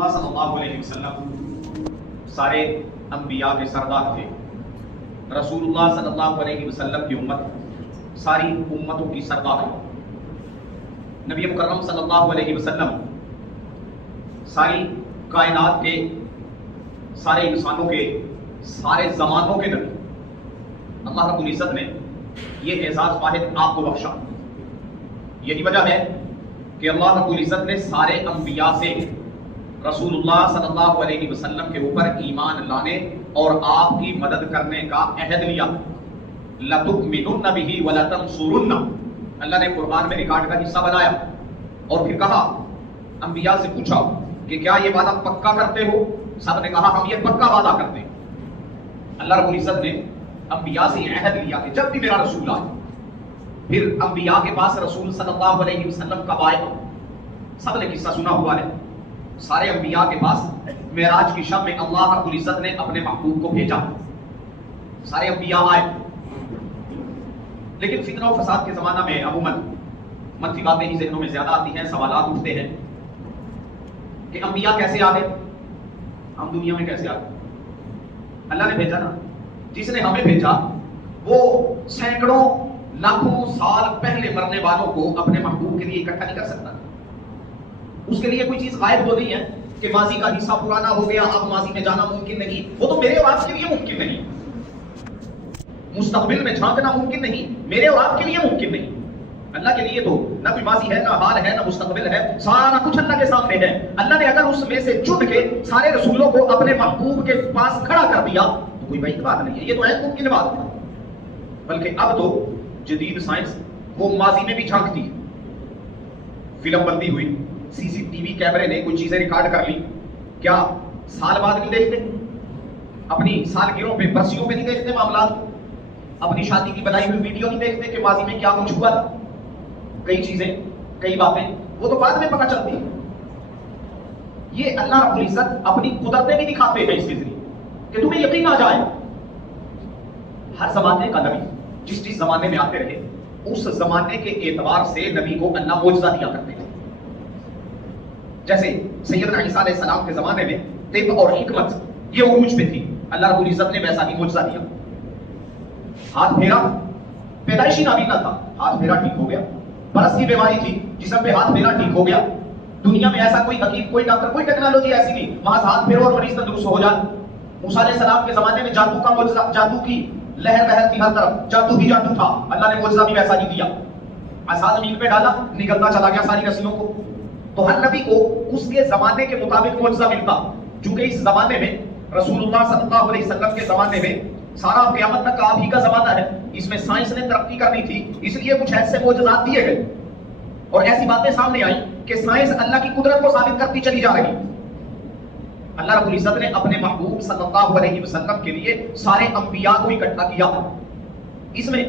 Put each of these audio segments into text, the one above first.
اللہ صلی اللہ علیہ وسلم سارے انبیاء کے سردار تھے۔ رسول اللہ صلی اللہ علیہ وسلم کی امت ساری امتوں کی سردار ہے۔ نبی مکرم صلی اللہ علیہ وسلم ساری کائنات کے، سارے انسانوں کے، سارے زمانوں کے نبی۔ اللہ رب العزت نے یہ اعزاز واحد آپ کو بخشا۔ یہی وجہ ہے کہ اللہ رب العزت نے سارے انبیاء سے رسول اللہ صلی اللہ علیہ وسلم کے اوپر ایمان لانے اور آپ کی مدد کرنے کا عہد لیا۔ لَتُؤْمِنُنَّ بِهِ وَلَتَنْصُرُنَّ، اللہ نے قرآن میں ریکارڈ کا حصہ بنایا اور پھر کہا، انبیاء سے پوچھا کہ کیا یہ وعدہ پکا کرتے ہو؟ سب نے کہا ہم یہ پکا وعدہ کرتے ہیں۔ اللہ رب العزت نے انبیاء سے یہ عہد لیا کہ جب بھی میرا رسول آئے، پھر انبیاء کے پاس رسول صلی اللہ علیہ وسلم کب آئے، سب نے قصہ سنا ہوا ہے۔ سارے انبیاء کے پاس معراج کی شب میں اللہ رب العزت نے اپنے محبوب کو بھیجا، سارے انبیاء آئے۔ لیکن فتنہ و فساد کے زمانہ میں عموماً منفی باتیں ہی ذہنوں میں زیادہ آتی ہیں، سوالات اٹھتے ہیں کہ انبیاء کیسے آ گئے، ہم دنیا میں کیسے آ گئے؟ اللہ نے بھیجا نا، جس نے ہمیں بھیجا وہ سینکڑوں لاکھوں سال پہلے مرنے والوں کو اپنے محبوب کے لیے اکٹھا نہیں کر سکتا۔ اس کے لیے کوئی چیز غائب تو نہیں ہے کہ ماضی کا حصہ پرانا ہو گیا، اب ماضی میں جانا ممکن نہیں، وہ تو میرے اور آپ کے لیے ممکن نہیں۔ مستقبل میں جھانکنا ممکن نہیں، میرے اور آپ کے لیے ممکن نہیں۔ اللہ کے لیے تو نہ کوئی ماضی ہے، نہ حال ہے، نہ مستقبل ہے، سارا کچھ اللہ کے سامنے ہے۔ اللہ نے اگر اس میں سے چن کے سارے رسولوں کو اپنے محبوب کے پاس کھڑا کر دیا تو کوئی بعید بات نہیں ہے، یہ تو ہے ممکن بات ہے۔ بلکہ اب تو جدید سائنس وہ ماضی میں بھی جھانکتی، فلم بندی ہوئی، سی سی ٹی وی کیمرے نے کوئی چیزیں ریکارڈ کر لی، کیا سال بعد نہیں دیکھتے؟ اپنی سالگرہوں پہ، برسیوں پہ نہیں دیکھتے معاملات؟ اپنی شادی کی بنائی ہوئی ویڈیو نہیں دیکھتے کہ ماضی میں کیا کچھ ہوا تھا؟ کئی چیزیں، کئی باتیں وہ تو بعد میں پتہ چلتی ہیں۔ یہ اللہ رب العزت اپنی قدرتیں بھی دکھاتے ہیں اس کے ذریعے کہ تمہیں یقین آ جائے۔ ہر زمانے کا نبی جس زمانے میں آتے رہے، اس زمانے کے اعتبار سے نبی کو اللہ معجزہ دیا کرتے تھے۔ جیسے سیدنا عیسیٰ علیہ السلام کے زمانے میں طب اور حکمت یہ عروج پہ تھی، اللہ رب العزت نے ویسا ہی معجزہ دیا۔ ہاتھ پھیرا، پیدائشی نابینا تھا، ہاتھ پھیرا ٹھیک ہو گیا۔ برس کی بیماری تھی، جسم پہ ہاتھ پھیرا ٹھیک ہو گیا۔ دنیا میں ایسا کوئی حکیم، کوئی ڈاکٹر، کوئی ٹیکنالوجی ایسی نہیں وہاں ہاتھ پھیرو اور مریض تندرست ہو جائے۔ موسیٰ علیہ السلام کے زمانے میں جادو کا معجزہ، جادو کی لہر بہر تھی ہر طرف، جادو ہی جادو تھا، اللہ نے معجزہ بھی ویسا ہی دیا۔ عصا زمین پہ ڈالا، نگلتا چلا گیا ساری رسیوں کو۔ تو ہر نبی کو اس کے زمانے کے مطابق معجزہ ملتا، چونکہ اس زمانے میں رسول اللہ صلی اللہ علیہ وسلم کے زمانے میں سارا قیامت تک آپ ہی کا زمانہ ہے، اس میں سائنس نے ترقی کرنی تھی، اس لیے کچھ ایسے معجزات دیے گئے اور ایسی باتیں سامنے آئیں کہ سائنس اللہ کی قدرت کو ثابت کرتی چلی جا رہی۔ اللہ رب العزت نے اپنے محبوب صلی اللہ علیہ وسلم کے لیے سارے انبیاء کو اکٹھا کیا۔ اس میں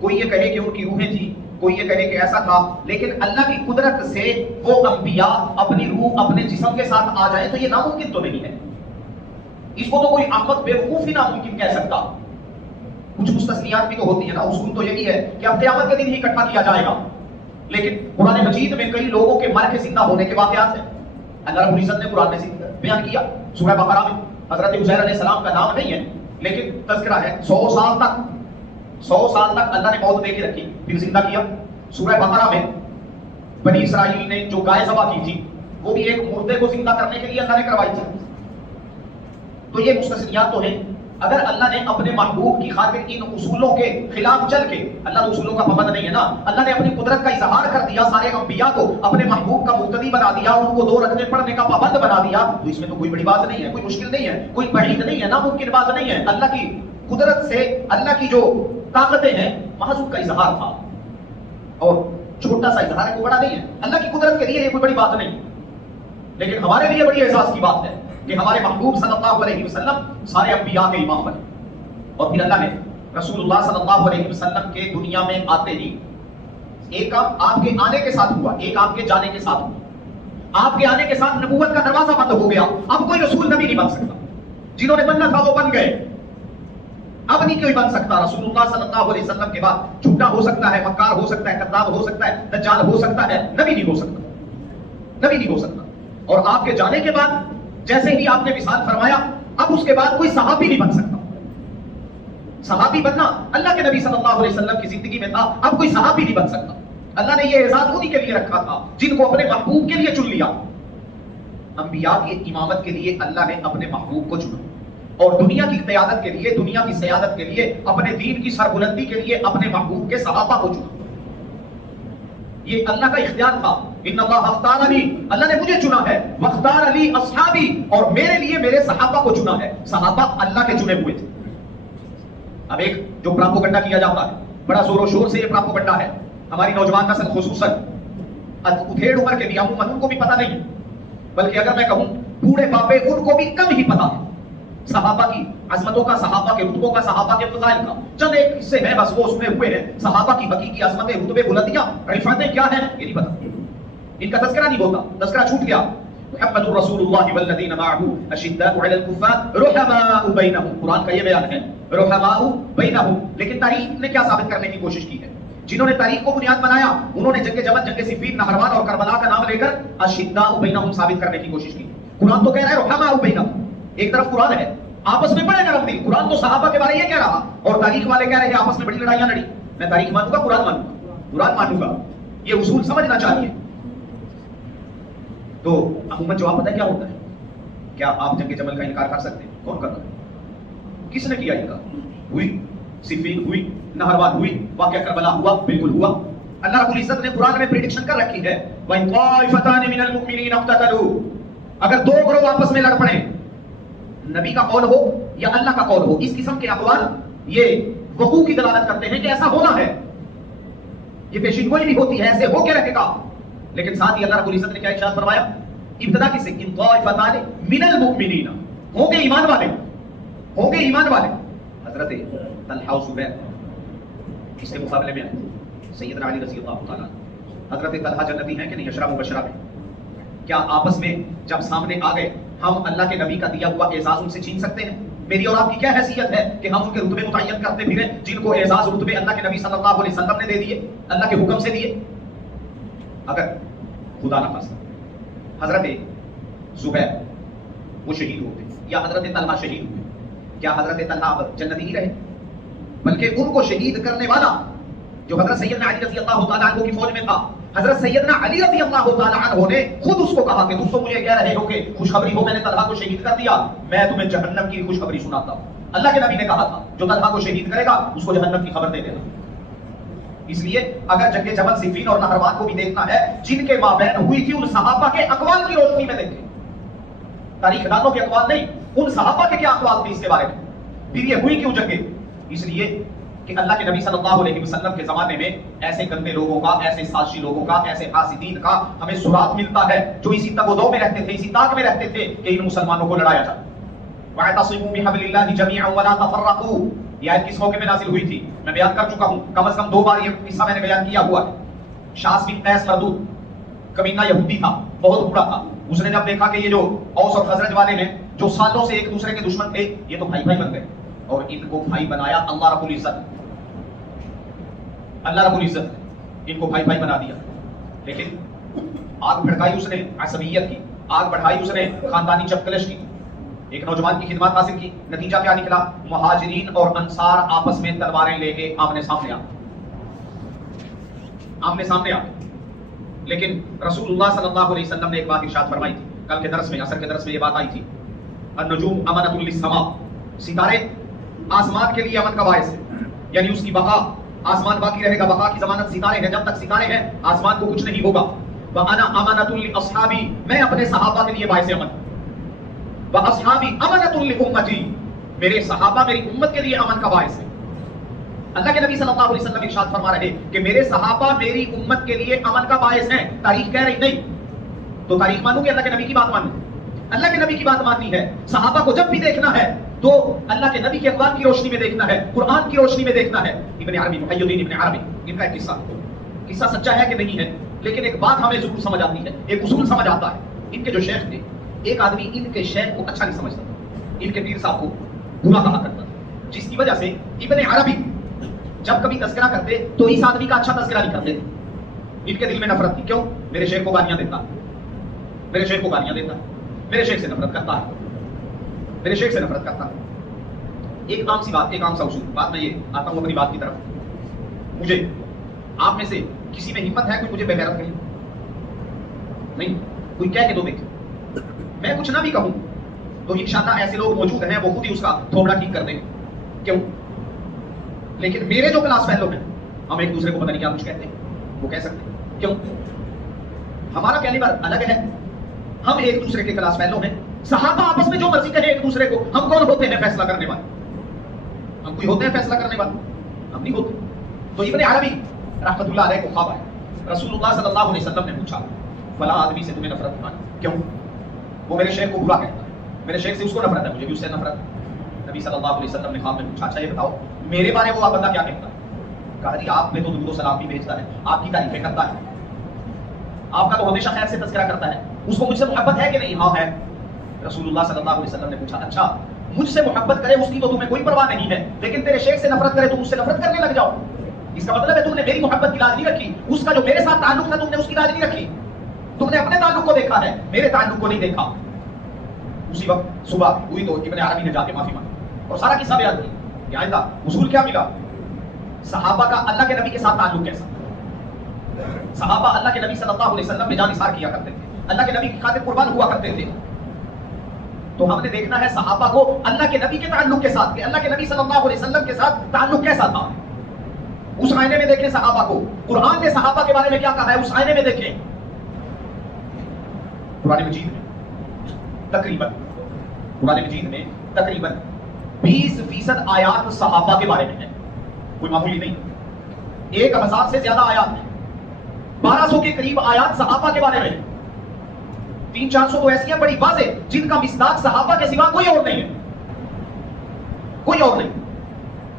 کوئی یہ کہے کہ ان کی روحیں تھی، کوئی یہ کہے کہ ایسا تھا، لیکن اللہ کی قدرت سے وہ انبیاء اپنی روح اپنے جسم کے ساتھ آ جائے تو یہ ناممکن تو نہیں ہے۔ اس کو تو کوئی احمق بیوقوف ہی ناممکن کہہ سکتا۔ کچھ مستثنیات بھی تو ہوتی ہیں نا، اصول تو یہی ہے کہ اب قیامت کے دن ہی اکٹھا کیا جائے گا، لیکن قرآن مجید میں کئی لوگوں کے مر کے زندہ ہونے کے واقعات ہیں۔ اللہ رب العزت نے قرآن میں بیان کیا، سورہ بقرہ میں حضرت عزیر علیہ السلام کا نام نہیں ہے لیکن تذکرہ ہے، 100 سال تک اللہ نے موت دے کے رکھی، پھر زندہ کیا۔ سورہ بقرہ میں بنی اسرائیل نے جو گائے ذبح کی تھی وہ بھی ایک مردے کو زندہ کرنے کے لیے اللہ نے کروائی تھی۔ تو یہ مستثنیات تو ہیں۔ اگر اللہ نے اپنے محبوب کی خاطر ان اصولوں کے خلاف چل کے، اللہ اصولوں کا پابند نہیں ہے نا، اللہ نے اپنی قدرت کا اظہار کر دیا، سارے انبیاء کو اپنے محبوب کا مقتدی بنا دیا، ان کو 2 رکعتیں پڑھنے کا پابند بنا دیا، تو اس میں تو کوئی بڑی بات نہیں ہے، کوئی مشکل نہیں ہے، کوئی بعید نہیں ہے، ناممکن بات نہیں ہے۔ اللہ کی قدرت سے، اللہ کی جو طاقتیں ہیں محض ان کا اظہار تھا، اور چھوٹا سا اظہار ہے، کوئی بڑا نہیں ہے۔ اللہ کی قدرت کے لیے یہ کوئی بڑی بات نہیں، لیکن ہمارے لیے بڑی احساس کی بات ہے کہ ہمارے محبوب صلی اللہ علیہ وسلم سارے انبیاء کے امام بنے۔ اور پھر اللہ نے رسول اللہ صلی اللہ علیہ وسلم کے دنیا میں آتے ہی ایک کام آپ کے آنے کے ساتھ ہوا، ایک آپ کے جانے کے ساتھ ہوا۔ آپ کے آنے کے ساتھ نبوت کا دروازہ بند ہو گیا، اب کوئی رسول نبی نہیں بن سکتا۔ جنہوں نے بننا تھا وہ بن گئے، اب نہیں کوئی بن سکتا۔ رسول اللہ صلی اللہ علیہ وسلم کے بعد جھوٹا ہو سکتا ہے، مکار ہو سکتا ہے، کذاب ہو سکتا ہے، دجال ہو سکتا ہے، نبی نہیں ہو سکتا، نبی نہیں ہو سکتا۔ اور آپ کے جانے کے بعد جیسے ہی آپ نے وصال فرمایا اب اس کے بعد کوئی صحابی نہیں بن سکتا. صحابی بننا اللہ کے نبی صلی اللہ علیہ وسلم کی زندگی میں تھا, اب کوئی صحابی نہیں بن سکتا. اللہ نے یہ اعزاز انہی کے لیے رکھا تھا جن کو اپنے محبوب کے لیے چن لیا. انبیاء کی امامت کے لیے اللہ نے اپنے محبوب کو چنا, اور دنیا کی قیادت کے لیے, دنیا کی سیادت کے لیے, اپنے دین کی سربلندی کے لیے اپنے محبوب کے صحابہ کو چنا. یہ اللہ کا اختیار تھا. ان اللہ اختار علی, اللہ نے مجھے چنا ہے. واختار علی اصحابی, اور میرے لیے میرے صحابہ کو چنا ہے. صحابہ اللہ کے چنے ہوئے تھے. اب ایک جو پراپوگنڈا کیا جاتا ہے, بڑا زور و شور سے یہ پراپوگنڈا ہے, ہماری نوجوان نسل خصوصاً ادھیڑ عمر کے بھی عموماً ان کو بھی پتہ نہیں, بلکہ اگر میں کہوں بوڑھے باپے ان کو بھی کم ہی پتہ ہے صحابہ کی عظمتوں کا, صحابہ کے رتبوں کا, صحابہ کے فضائل کا. چند ایک حصے ہیں بس وہ سنے ہوئے ہیں. صحابہ کی حقیقی عظمتیں, رتبے, بلندیاں, رفعتیں کیا ہیں یہ نہیں پتہ, ان کا تذکرہ نہیں ہوتا, تذکرہ چھوٹ گیا. محمد رسول اللہ والذین معه اشداء علی الکفار رحماء بینہم, قرآن کا یہ بیان ہے, رحماء بینہم. لیکن تاریخ نے کیا ثابت کرنے کی کوشش کی ہے؟ جنہوں نے تاریخ کو بنیاد بنایا انہوں نے جنگ جمل, جنگ صفین, نہروان اور کربلا کا نام لے کر اشداء بینہم ثابت کرنے کی کوشش کی. قرآن تو کہہ رہا ہے رحماء بینہم, ایک طرف قرآن ہے آپس میں بڑے نرم دل. قرآن تو صحابہ کے بارے یہ کہہ رہا, اور تاریخ والے کہہ رہے ہیں آپس میں بڑی لڑائیاں لڑی. میں تاریخ مانوں گا, قرآن مانوں گا, قرآن مانوں گا. یہ اصول سمجھنا چاہیے. تو عموماً جواب پتہ کیا ہوتا ہے؟ کیا آپ جنگ جمل کا انکار کر سکتے ہیں؟ کون کر رہا ہے؟ کس نے کیا انکار؟ ہوئی, صفین ہوئی, نہروان ہوئی, واقعہ کربلا ہوا, بالکل ہوا. اللہ رب العزت نے قرآن میں پریڈکشن کر رکھی ہے وَإِن طَائِفَتَانِ مِنَ الْمُؤْمِنِينَ اقْتَتَلُوا, اگر دو گروہ آپس میں لڑ پڑیں, نبی کا قول ہو یا اللہ کا قول ہو, اس قسم کے اقوال یہ وقوع کی دلالت کرتے ہیں کہ ایسا ہونا ہے. یہ پیشین گوئی نہیں ہوتی ہے, ایسے ہو کے رہے گا. لیکن ساتھ ہی اللہ رب العزت نے کیا ارشاد فرمایا ابتدا کی سے, ان طائفتان من المؤمنین, ہوں گے ایمان والے, ہوں گے ایمان والے. حضرت طلحہ و زبیر اس کے مقابلے میں سیدنا علی رضی اللہ تعالیٰ. حضرت طلحہ جنتی ہیں کہ نہیں, اشرا مبشرہ میں. کیا آپس میں جب سامنے آ گئے ہم اللہ کے نبی کا دیا ہوا اعزاز ان سے چھین سکتے ہیں؟ میری اور آپ کی کیا حیثیت ہے کہ ہم ان کے رتبے متعین کرتے پھریں جن کو اعزاز رتبے اللہ کے نبی صلی اللہ علیہ وسلم نے دے دیے, اللہ کے حکم سے دیے. اگر خدا نہ خاصہ حضرت زبیر وہ شہید ہوتے یا حضرت طلحہ شہید ہوئے, کیا حضرت طلحہ جنتی نہیں رہے؟ بلکہ ان کو شہید کرنے والا جو حضرت سیدنا علی رضی اللہ تعالیٰ عنہ کی فوج میں تھا, حضرت سیدنا علی رضی اللہ تعالیٰ عنہ نے خود اس کو کہا کہ تم تو مجھے کہہ رہے ہو کہ خوشخبری ہو میں نے طلحہ کو شہید کر دیا, میں تمہیں جہنم کی خوشخبری سناتا ہوں. اللہ کے نبی نے کہا تھا جو طلحہ کو شہید کرے گا اس کو جہنم کی خبر دے دینا. اس لیے اگر جنگ جمل, صفین اور نہروان کو بھی دیکھنا ہے جن کے مابین ہوئی تھی, ان صحابہ کے اقوال کی روشنی میں دیکھیں, تاریخ دانوں کے اقوال نہیں, ان صحابہ کے کیا اقوال تھے اس کے بارے میں. پھر یہ ہوئی کیوں جنگیں؟ اس لیے کہ اللہ کے نبی صلی اللہ علیہ وسلم کے زمانے میں ایسے گندے لوگوں کا, ایسے سازشی لوگوں کا, ایسے حاسدین کا ہمیں سراغ ملتا ہے جو اسی تگ و دو میں رہتے تھے, اسی طاق میں رہتے تھے کہ ان مسلمانوں کو لڑایا جائے. وَاعْتَصِمُوا بِحَبْلِ اللَّهِ جَمِيعًا وَلَا تَفَرَّقُوا, یہ آیت کس موقع میں نازل ہوئی تھی میں بیان کر چکا ہوں, کم از کم 2 بار یہ قصہ میں نے بیان کیا ہوا ہے. شاس بن قیس مردود کمینہ یہودی تھا, بہت برا تھا. اس نے جب دیکھا کہ یہ جو اوس اور خزرج والے ہیں جو سالوں سے ایک دوسرے کے دشمن تھے, یہ تو بھائی بھائی بن گئے, اور ان کو بھائی بنایا اللہ رب العزت. اللہ رب العزت ان کو بھائی بھائی بنا دیا. لیکن آگ بھڑکائی اس نے عصبیت کی, آگ بڑھائی اس نے خاندانی چپکلش کی, ایک نوجوان کی خدمات حاصل کی. نتیجہ کیا نکلا؟ مہاجرین اور انصار آپس میں تلواریں لے کے آمنے سامنے آ. لیکن رسول اللہ صلی اللہ علیہ وسلم نے ایک بات ارشاد فرمائی تھی, کل کے درس میں, عصر کے درس میں یہ بات آئی تھی, النجوم امانۃ للسماء, ستارے آسمان کے لیے امن کا باعث ہے, یعنی اس کی بقا, آسمان باقی رہے گا, بقا کی ضمانت ستارے ہیں, جب تک ستارے ہیں آسمان کو کچھ نہیں ہوگا. وَأَنَا أَمَنَةٌ لِأَصْحَابِي, میں اپنے صحابہ کے لیے باعث امن. وَأَصْحَابِي أَمَنَةٌ لِأُمَّتِي, میرے صحابہ میری امت کے لیے امن کا باعث ہے. اللہ کے نبی صلی اللہ علیہ وسلم ارشاد فرما رہے کہ میرے صحابہ میری امت کے لیے امن کا باعث ہیں. تاریخ کہہ رہی نہیں تو تاریخ مانوں گے, اللہ کے نبی کی بات مانوں, اللہ کے نبی کی بات ماننی ہے. صحابہ کو جب بھی دیکھنا ہے تو اللہ کے نبی کے اقوال کی روشنی میں دیکھنا ہے, قرآن کی روشنی میں دیکھنا ہے. ابن عربی, محی الدین ابن عربی, ان کا ایک قصہ سچا ہے کہ نہیں ہے, لیکن ایک بات ہمیں ضرور سمجھ آتی ہے, ایک اصول سمجھ آتا ہے. ان کے جو شیخ تھے, ایک آدمی ان کے شیخ کو اچھا نہیں سمجھتا تھا, ان کے پیر صاحب کو برا کہا کرتا تھا, جس کی وجہ سے ابن عربی جب کبھی تذکرہ کرتے تو اس آدمی کا اچھا تذکرہ نہیں کرتے تھے. ان کے دل میں نفرت تھی, کیوں؟ میرے شیخ کو گالیاں دیتا, میرے شیخ کو گالیاں دیتا ہے، میرے شیخ سے نفرت کرتا ہے، میرے شیخ سے نفرت کرتا ہے۔ ایک عام سی بات، ایک عام سا اصول، بات میں یہ آتا ہوں اپنی بات کی طرف۔ مجھے آپ میں سے کسی میں ہمت ہے کوئی مجھے بے غیرت کہے؟ نہیں، کوئی کہہ کے دو دیکھ، میں کچھ نہ بھی کہوں تو انشاءاللہ ایسے لوگ موجود ہیں وہ خود ہی اس کا تھوڑا ٹھیک کر دیں گے، کیوں؟ لیکن میرے جو کلاس فیلو ہیں ہم ایک دوسرے کو پتہ نہیں کیا کچھ کہتے ہیں، وہ کہہ سکتے ہیں، کیوں؟ ہمارا کیلیبر الگ ہے، ہم ایک دوسرے کے کلاس فیلو ہیں۔ صحابہ آپس میں جو مرضی کہیں ایک دوسرے کو، ہم کون ہوتے ہیں فیصلہ کرنے والے؟ ہم کوئی ہوتے ہیں فیصلہ کرنے والے؟ ہم نہیں ہوتے۔ تو ابن عربی رحمۃ اللہ علیہ کو خواب آیا، رسول اللہ صلی اللہ علیہ وسلم نے پوچھا فلاں آدمی سے تمہیں نفرت ہے، کیوں؟ وہ میرے شیخ کو برا کہتا ہے، میرے شیخ سے اس کو نفرت ہے، مجھے بھی اس سے نفرت ہے۔ نبی صلی اللہ علیہ وسلم نے خواب میں پوچھا، اچھا یہ بتاؤ میرے بارے وہ بندہ کیا کہتا ہے؟ کہا جی آپ نے تو درود و سلام بھی بھیجتا ہے، آپ کی تعریفیں کرتا ہے، آپ کا تو ہمیشہ خیر سے تذکرہ کرتا ہے، اس کو مجھ سے محبت ہے کہ نہیں؟ ہاں ہے۔ رسول اللہ صلی اللہ علیہ وسلم نے پوچھا اچھا مجھ سے محبت کرے اس کی تو تمہیں کوئی پرواہ نہیں ہے، لیکن تیرے شیخ سے نفرت کرے تو مجھ سے نفرت کرنے لگ جاؤ، اس کا مطلب ہے تم نے میری محبت کی لاج نہیں رکھی، اس کا جو میرے ساتھ تعلق تھا تم نے اس کی لاج نہیں رکھی، تم نے اپنے تعلق کو دیکھا ہے، میرے تعلق کو نہیں دیکھا۔ اسی وقت صبح ہوئی تو ابن عربی نے جا کے معافی مانگی اور سارا قصہ بیان کیا کہ آئندہ اصول کیا ملا، صحابہ کا اللہ کے نبی کے ساتھ تعلق کیسا، صحابہ اللہ کے نبی صلی اللہ علیہ وسلم میں جان نثار کیا کرتے تھے، اللہ کے نبی کی خاطر قربان ہوا کرتے تھے۔ تو ہم نے دیکھنا ہے صحابہ کو اللہ کے نبی کے تعلق کے ساتھ کہ اللہ کے نبی صلی اللہ علیہ وسلم کے ساتھ تعلق کیسا تھا، اس آئینے میں دیکھیں صحابہ کو۔ قرآن نے صحابہ کے بارے میں کیا کہا ہے اس آئینے میں دیکھیں۔ قرآن مجید میں تقریباً 20% آیات صحابہ کے بارے میں ہے، کوئی معمولی نہیں، 1000 سے زیادہ آیات ہیں، 1200 کے قریب آیات صحابہ کے بارے میں، 300-400 تو ایسی ہیں بڑی واضح جن کا مصداق صحابہ کے سوا کوئی اور نہیں ہے، کوئی اور نہیں۔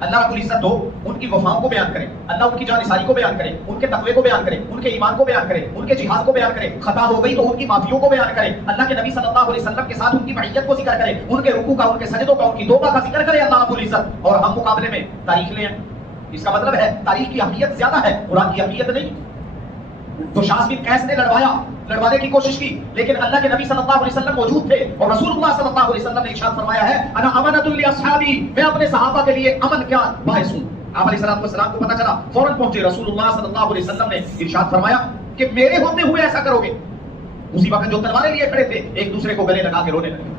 اللہ رب العزت تو ان کی وفاؤں کو بیان کرے، اللہ ان کی جانثاری کو بیان کرے، ان کے تقوی کو بیان کرے، ان کے ایمان کو بیان کرے، ان کے جہاد کو بیان کرے، خطا ہو گئی تو ان کی معافیوں کو بیان کرے، اللہ کے نبی صلی اللہ علیہ وسلم کے ساتھ ان کی معیت کو ذکر کرے، ان کے رکوع کا، ان کے سجدوں کا، ان کی توبہ کا ذکر کرے اللہ رب العزت، اور ہم مقابلے میں تاریخ لے آئیں۔ اس کا مطلب ہے تاریخ کی اہمیت زیادہ ہے، قرآن کی اہمیت نہیں۔ تو شاذ بن قیس نے لڑوانے کی کوشش کی، لیکن اللہ کے نبی صلی اللہ علیہ وسلم موجود تھے اور رسول اللہ صلی اللہ علیہ وسلم نے ارشاد فرمایا ہے انا امنۃ لاصحابی، میں اپنے صحابہ کے لیے امن کیا باعث ہوں۔ آپ علیہ السلام کو پتہ چلا، فوراً پہنچے، رسول اللہ صلی اللہ علیہ وسلم نے ارشاد فرمایا کہ میرے ہوتے ہوئے ایسا کرو گے۔ اسی وقت جو تلواریں لیے کھڑے تھے ایک دوسرے کو گلے لگا کے رونے لگے۔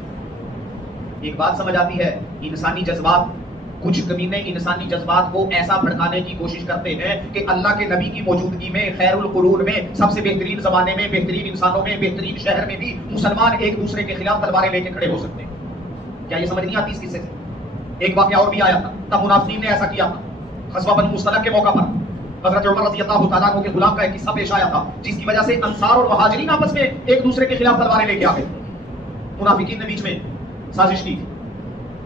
ایک بات سمجھ آتی ہے، انسانی جذبات، کچھ کمینے انسانی جذبات کو ایسا بھڑکانے کی کوشش کرتے ہیں کہ اللہ کے نبی کی موجودگی میں، خیر القرون میں، سب سے بہترین زمانے میں، بہترین انسانوں میں، بہترین شہر میں بھی مسلمان ایک دوسرے کے خلاف تلواریں لے کے کھڑے ہو سکتے ہیں۔ کیا یہ سمجھ نہیں آتی اس قصے سے؟ ایک واقعہ اور بھی آیا تھا، تب منافقین نے ایسا کیا تھا۔ غزوہ بنو مصطلق کے موقع پر حضرت عمر رضی اللہ تعالیٰ عنہ کے غلام کا ایک قصہ پیش آیا تھا، جس کی وجہ سے انصار اور مہاجرین آپس میں ایک دوسرے کے خلاف تلواریں لے کے آ گئے۔ منافقین نے بیچ میں سازش کی تھی۔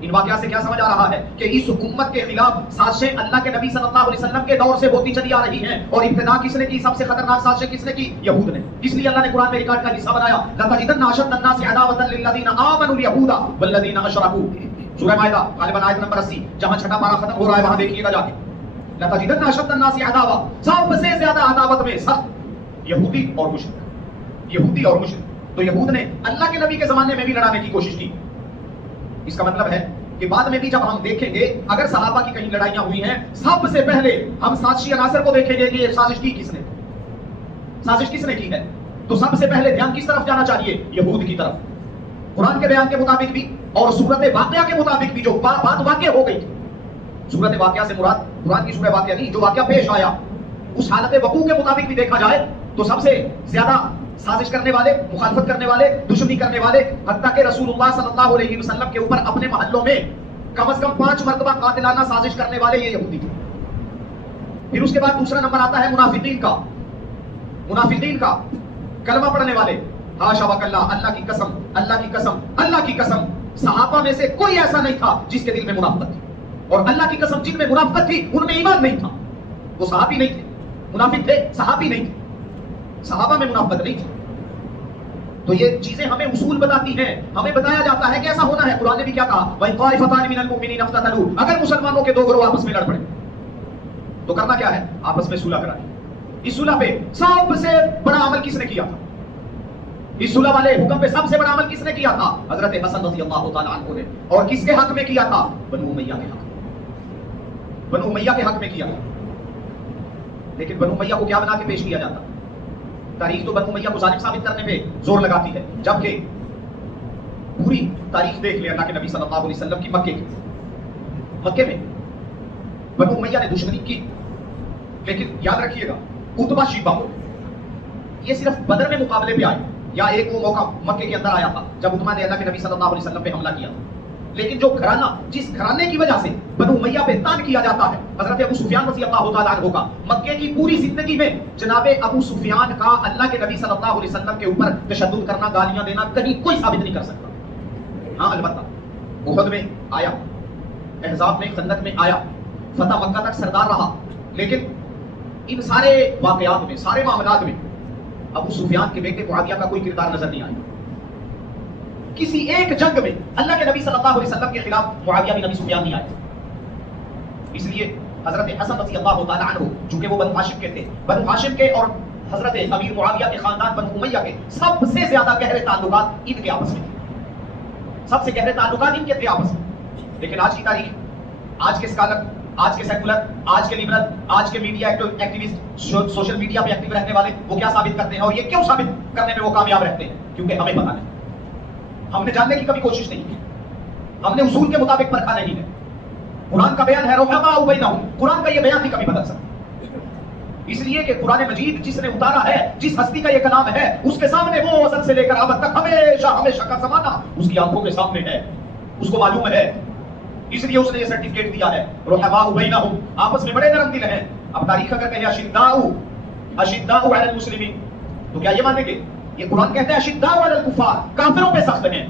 ان واقعات سے کیا سمجھ آ رہا ہے کہ اس امت کے خلاف سازشیں اللہ کے نبی صلی اللہ علیہ وسلم کے دور سے ہوتی چلی آ رہی ہیں، اور ابتدا کس نے کی؟ سب سے خطرناک سازشیں کس نے کی؟ یہود نے۔ اس لیے اللہ نے قرآن میں ریکارڈ کا حصہ بنایا، لَتَجِدَنَّ أَشَدَّ النَّاسِ عَدَاوَةً لِلَّذِينَ آمَنُوا الْيَهُودَ وَالَّذِينَ أَشْرَكُوا۔ سورہ مائدہ غالباً آیت نمبر 80، جہاں چھٹا پارہ ختم ہو رہا ہے وہاں دیکھیے گا جا کے۔ لَتَجِدَنَّ أَشَدَّ النَّاسِ عَدَاوَةً، سب سے زیادہ عداوت میں سب یہودی اور مشرک، یہودی اور مشرک۔ تو یہود نے اللہ کے نبی کے زمانے میں بھی لڑانے کی کوشش کی۔ اس کا مطلب ہے کہ بعد میں بھی جب ہم دیکھیں گے اگر صحابہ کی کہیں لڑائیاں ہوئی ہیں، سب سے پہلے ہم سازشی عناصر کو دیکھیں گے کہ یہ سازش کی کس نے، سازش کس نے کی ہے، تو سب سے پہلے دھیان کس طرف جانا چاہیے؟ یہود کی طرف۔ قرآن کے بیان کے مطابق بھی اور صورت واقعہ کے مطابق بھی، جو بات واقع ہو گئی تھی، صورت واقعہ سے مراد قرآن کی صورت واقعہ نہیں، جو واقعہ پیش آیا اس حالت وقوع کے مطابق بھی دیکھا جائے تو سب سے زیادہ سازش کرنے والے، مخالفت کرنے والے، دشمنی کرنے والے، حتیٰ کہ رسول اللہ صلی اللہ علیہ وسلم کے اوپر اپنے محلوں میں کم از کم 5 مرتبہ قاتلانہ سازش کرنے والے یہ یہودی تھے۔ پھر اس کے بعد دوسرا نمبر آتا ہے منافقین کا۔ منافقین کا کلمہ پڑھنے والے، حاشا وکلا، اللہ کی قسم، اللہ کی قسم، اللہ کی قسم، صحابہ میں سے کوئی ایسا نہیں تھا جس کے دل میں منافقت تھی، اور اللہ کی قسم جن میں منافقت تھی ان میں ایمان نہیں تھا۔ وہ صحابی نہیں تھے، منافق تھے، صحابی نہیں تھے، صحابہ میں منافقت نہیں تھی۔ تو یہ چیزیں ہمیں اصول بتاتی ہیں، ہمیں بتایا جاتا ہے کہ ایسا ہونا ہے۔ قرآن نے بھی کیا کہا؟ وَإِن طَائِفَتَانِ مِنَ الْمُؤْمِنِينَ اقْتَتَلُوا، اگر مسلمانوں کے 2 گروہ آپس میں لڑ پڑے تو کرنا کیا ہے؟ آپس میں صلح کرانی۔ اس صلح پہ سب سے بڑا عمل کس نے کیا تھا؟ اس صلح والے حکم پہ سب سے بڑا عمل کس نے کیا تھا؟ حضرت حسن رضی اللہ تعالیٰ عنہ نے. اور کس کے حق میں کیا تھا؟ بنو امیہ کے حق میں. بنو امیہ کے حق میں کیا تھا. لیکن بنو امیہ کو کیا بنا کے پیش کیا جاتا؟ تاریخ تو بنو امیہ کو ظالم ثابت کرنے پہ زور لگاتی ہے، جبکہ پوری تاریخ دیکھ لیں اللہ کے نبی صلی اللہ علیہ وسلم کی مکے میں بنو امیہ نے دشمنی کی. لیکن یاد رکھیے گا اتبا شیبہ کو یہ صرف بدر میں مقابلے پہ آئے، یا ایک وہ موقع مکے کے اندر آیا تھا جب اتبا نے اللہ کے نبی صلی اللہ علیہ وسلم پہ حملہ کیا. لیکن جو گھرانہ، جس گھرانے کی وجہ سے بنو امیہ پہ تان کیا جاتا ہے، حضرت ابو سفیان رضی اللہ تعالیٰ عنہ کا مکے کی پوری زندگی میں جناب ابو سفیان کا اللہ کے نبی صلی اللہ علیہ وسلم کے اوپر تشدد کرنا، گالیاں دینا کہیں کوئی ثابت نہیں کر سکتا. ہاں البتہ احد میں آیا، احزاب میں، خندق میں آیا، فتح مکہ تک سردار رہا. لیکن ان سارے واقعات میں، سارے معاملات میں ابو سفیان کے بیٹے معاویہ کا کوئی کردار نظر نہیں آیا. کسی ایک جنگ میں اللہ کے نبی صلی اللہ علیہ وسلم کے خلاف معاویہ بن ابی سفیان نہیں آئے. اس لیے حضرت حسن رضی اللہ تعالیٰ عنہ چونکہ وہ بنو ہاشم کے تھے، بنو ہاشم کے اور حضرت امیر معاویہ کے خاندان بنو امیہ کے سب سے زیادہ گہرے تعلقات ان کے آپس میں، سب سے گہرے تعلقات ان کے تھے آپس میں. لیکن آج کی تاریخ، آج کے اسکالر، آج کے سیکولر، آج کے لبرل، آج کے میڈیا ایکٹیوسٹ، سوشل میڈیا پہ ایکٹیو رہنے والے وہ کیا ثابت کرتے ہیں، اور یہ کیوں ثابت کرنے میں وہ کامیاب رہتے ہیں؟ کیونکہ ہمیں پتہ نہیں، ہم نے جاننے کی کبھی کوشش نہیں کی، ہم نے اصول کے مطابق پرکھا نہیں ہے. قرآن کا بیان ہے رحماء بینہم، قرآن کا یہ بیان نہیں کبھی بدل سکتا. اس لیے کہ قرآن مجید جس نے اتارا ہے، جس ہستی کا یہ کلام ہے، اس کے سامنے وہ ازل سے لے کر ابد تک ہمیشہ کا زمانہ اس کی آنکھوں کے سامنے ہے، اس کو معلوم ہے. اس لیے اس نے یہ سرٹیفکیٹ دیا ہے رحماء بینہم، آپس میں بڑے نرم دل ہیں. اب تاریخ اگر کہے اشداء علی المسلمین تو کیا یہ مانیں گے؟ یہ قرآن کہتے ہیں اشداء علی الکفار، کافروں پہ سخت ہیں.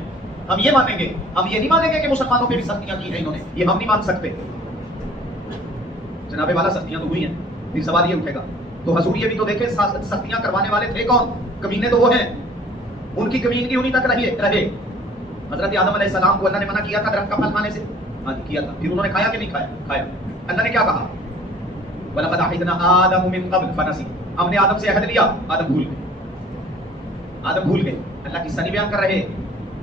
ہم یہ مانیں گے؟ ہم یہ نہیں مانیں گے کہ مسلمانوں پہ بھی سختیاں کی ہیں انہوں نے، یہ ہم نہیں مان سکتے. جناب والا سختیاں تو ہوئی ہیں. پھر سوال یہ اٹھے گا تو حضور یہ بھی تو دیکھیں سختیاں کروانے والے تھے کون؟ کمینے تو وہ ہیں، ان کی کمینگی انہی تک رہے. حضرت آدم علیہ السلام کو اللہ نے منع کیا تھا درخت کا پھل کھانے سے، ہاں کیا تھا. پھر انہوں نے کھایا کہ نہیں کھایا؟ کھایا. اللہ نے کیا کہا؟ وَلَقَدْ عَهِدْنَا آدَمَ مِن قَبْلُ فَنَسِيَ، ہم نے آدم سے عہد لیا، آدم بھول گئے. اللہ کی سنی بیان کر رہے ہیں،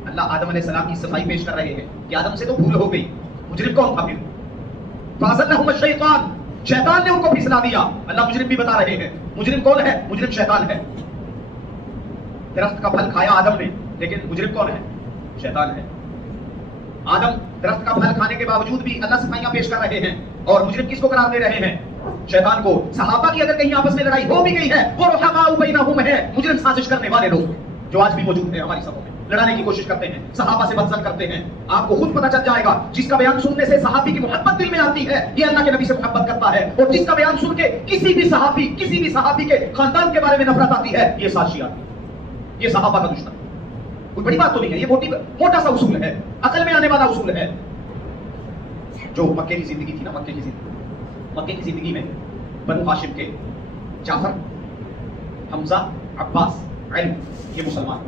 اللہ آدم علیہ السلام کی صفائی پیش کر رہے ہیں کہ آدم سے تو بھول ہو گئی. مجرم کون تھا پھر؟ فَأَزَلَّهُمَ الشَّيْطَانُ، شیطان نے ان کو پھسلا دیا. اللہ مجرم بھی بتا رہے ہیں. مجرم کون ہے؟ مجرم شیطان ہے. درخت کا پھل کھایا آدم نے، لیکن مجرم کون ہے؟ شیطان ہے. آدم درخت کا پھل کھانے کے باوجود بھی اللہ صفائیاں پیش کر رہے ہیں، اور مجرم کس کو قرار دے رہے ہیں؟ شیطان کو. صحابہ کی اگر کہیں آپس میں لڑائی ہو بھی گئی ہے، وہ رحماء بینہم ہے، مجرم سازش کرنے والے لوگ جو آج بھی موجود ہیں ہماری صفوں میں، لڑانے کی کوشش کرتے ہیں، صحابہ سے بدزن کرتے ہیں. آپ کو خود پتہ چل جائے گا، جس کا بیان سننے سے صحابی کی محبت دل میں آتی ہے یہ اللہ کے نبی سے محبت کرتا ہے، اور جس کا بیان سن کے کسی بھی صحابی کے خاندان کے بارے میں نفرت آتی ہے یہ سازشی آتی ہے، یہ صحابہ کا دشمن. کوئی بڑی بات تو نہیں ہے، یہ موٹا سا اصول ہے، عقل میں آنے والا اصول ہے. جو مکے کی زندگی تھی نا، مکے کی زندگی میں بنو ہاشم کے جعفر، حمزہ، عباس، علی یہ مسلمان،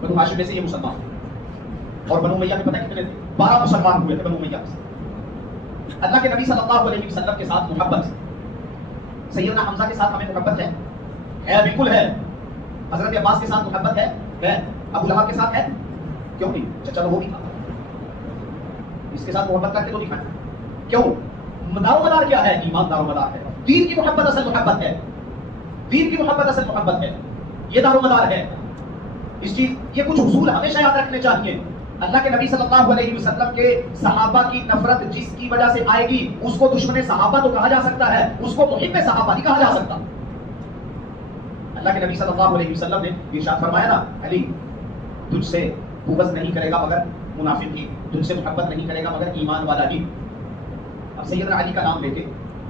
بنو ہاشم میں سے یہ مسلمان. اور بنو امیہ میں پتہ کتنے تھے؟ 12 مسلمان ہوئے تھے بنو امیہ سے. اللہ کے نبی صلی اللہ علیہ وسلم کے ساتھ محبت، سیدنا حمزہ کے ساتھ ہمیں محبت ہے بالکل ہے. حضرت عباس کے ساتھ محبت ہے. ابو لہب کے ساتھ ہے؟ کیوں نہیں؟ چچا وہ بھی تھا، اس کے ساتھ محبت کر کے تو دکھائیں. کیوں؟ دار و مدار کیا ہے؟ ایمان دار و مدار ہے. دین کی محبت اصل محبت ہے، دین کی محبت اصل محبت ہے، یہ دار و مدار ہے. اس چیز یہ کچھ اصول ہمیشہ یاد رکھنے چاہیے. اللہ کے نبی صلی اللہ علیہ وسلم کے صحابہ کی نفرت جس کی وجہ سے آئے گی اس کو دشمن صحابہ تو کہا جا سکتا ہے، اس کو محب صحابہ نہیں کہا جا سکتا. اللہ کے نبی صلی اللہ علیہ وسلم نے ارشاد فرمایا نا، علی تجھ سے بغض نہیں کرے گا مگر منافق ہی، تجھ سے محبت نہیں کرے گا مگر ایمان والا ہی. اب سیدنا علی کا نام لے کے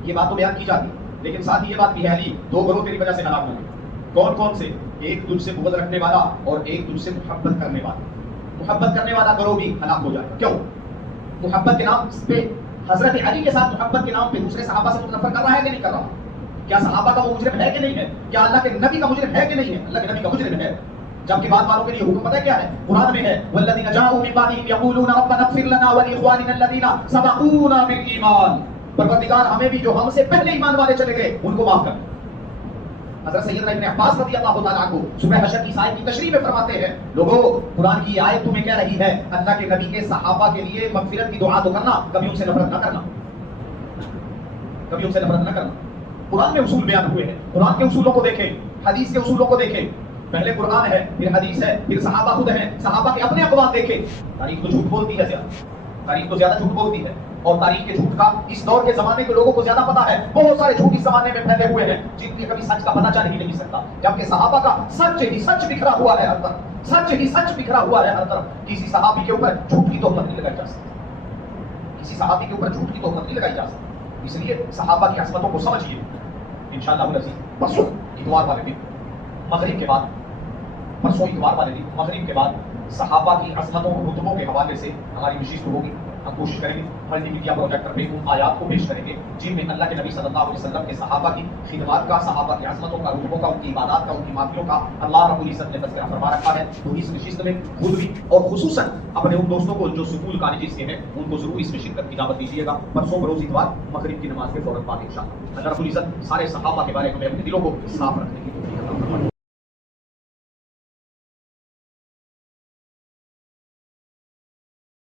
یہ بات تو بیان کی جاتی، لیکن ساتھ ہی یہ بات بھی ہے، علی 2 گروہ تیری وجہ سے ہلاک ہوئے. کون کون سے؟ ایک تجھ سے بغض رکھنے والا اور ایک تجھ سے محبت کرنے والا. محبت کرنے والا گروہ بھی ہلاک ہو جائے. کیوں؟ محبت کے نام پہ، حضرت علی کے ساتھ محبت کے نام پہ دوسرے صحابہ سے نفرت کر رہا ہے کہ نہیں کر رہا؟ کیا صحابہ کا وہ مجرم ہے کہ نہیں ہے؟ کیا اللہ کے نبی کا مجرم ہے کہ نہیں ہے؟ اللہ کے نبی کا مجرم ہے. جبکہ بعد والوں کے لیے حکم پتہ کیا ہے؟ قرآن میں ہے والذین جاءوا من بعدهم یقولون ربنا اغفر لنا ولاخواننا الذین سبقونا بالایمان. پروردگار ہمیں بھی جو ہم سے پہلے ایمان والے چلے گئے ان کو معاف کر. حضرت سیدنا ابن عباس رضی اللہ تعالیٰ عنہ سورہ حشر کی اس آیت کی تشریح میں فرماتے ہیں لوگوں قرآن کی آیت تمہیں کہہ رہی ہے اللہ کے نبی کے صحابہ کے لیے مغفرت کی دعا تو کرنا، کبھی ان سے نفرت نہ کرنا، کبھی ان سے نفرت نہ کرنا۔ قرآن میں اصول بیان ہوئے ہیں، قرآن کے اصولوں کو دیکھیں، حدیث کے اصولوں کو دیکھیں، پہلے قرآن ہے پھر حدیث ہے پھر صحابہ خود ہیں، صحابہ کے اپنے اقوال دیکھیں۔ تاریخ تو جھوٹ بولتی ہے زیادہ، تاریخ تو زیادہ جھوٹ بولتی ہے، اور تاریخ کے جھوٹ کا اس دور کے زمانے کے لوگوں کو زیادہ پتا ہے۔ بہت سارے جھوٹ اس زمانے میں پھیلے ہوئے ہیں جن کے کبھی سچ کا پتہ چل ہی نہیں سکتا، جبکہ صحابہ کا سچ ہی سچ بکھرا ہوا ہے ہر طرف، سچ ہی سچ بکھرا ہوا ہے ہر طرف۔ کسی صحابی کے اوپر جھوٹ کی تہمت نہیں لگائی جا سکتی، کسی صحابی کے اوپر جھوٹ کی تہمت نہیں لگائی جا سکتی۔ اس لیے صحابہ کی عصمتوں کو سمجھیے۔ انشاءاللہ العزیز پرسوں اتوار والے دن مغرب کے بعد، پرسوں اتوار والے دن مغرب کے بعد صحابہ کی عظمتوں رتبوں کے حوالے سے ہماری نشست ہوگی۔ ہم کوشش کریں گے ملٹی میڈیا پروجیکٹر میں ان آیات کو پیش کریں گے جن میں اللہ کے نبی صلی اللہ علیہ وسلم کے صحابہ کی خدمات کا، صحابہ کی عظمتوں کا، رتبوں کا، ان کی عبادات کا، ان کی معافیوں کا اللہ رب العزت نے تذکرہ فرما رکھا ہے۔ تو اس نشست میں خود بھی اور خصوصاً اپنے ان دوستوں کو جو سکول کالجز کے ہیں ان کو ضرور اس میں شرکت کی دعوت دیجیے گا۔ پرسوں بروز اتوار مغرب کی نماز کے فوراً بعد انشاءاللہ اللہ رب العزت سارے صحابہ کے بارے میں اپنے دلوں کو صاف رکھنے کی توفیق عطا فرمائے۔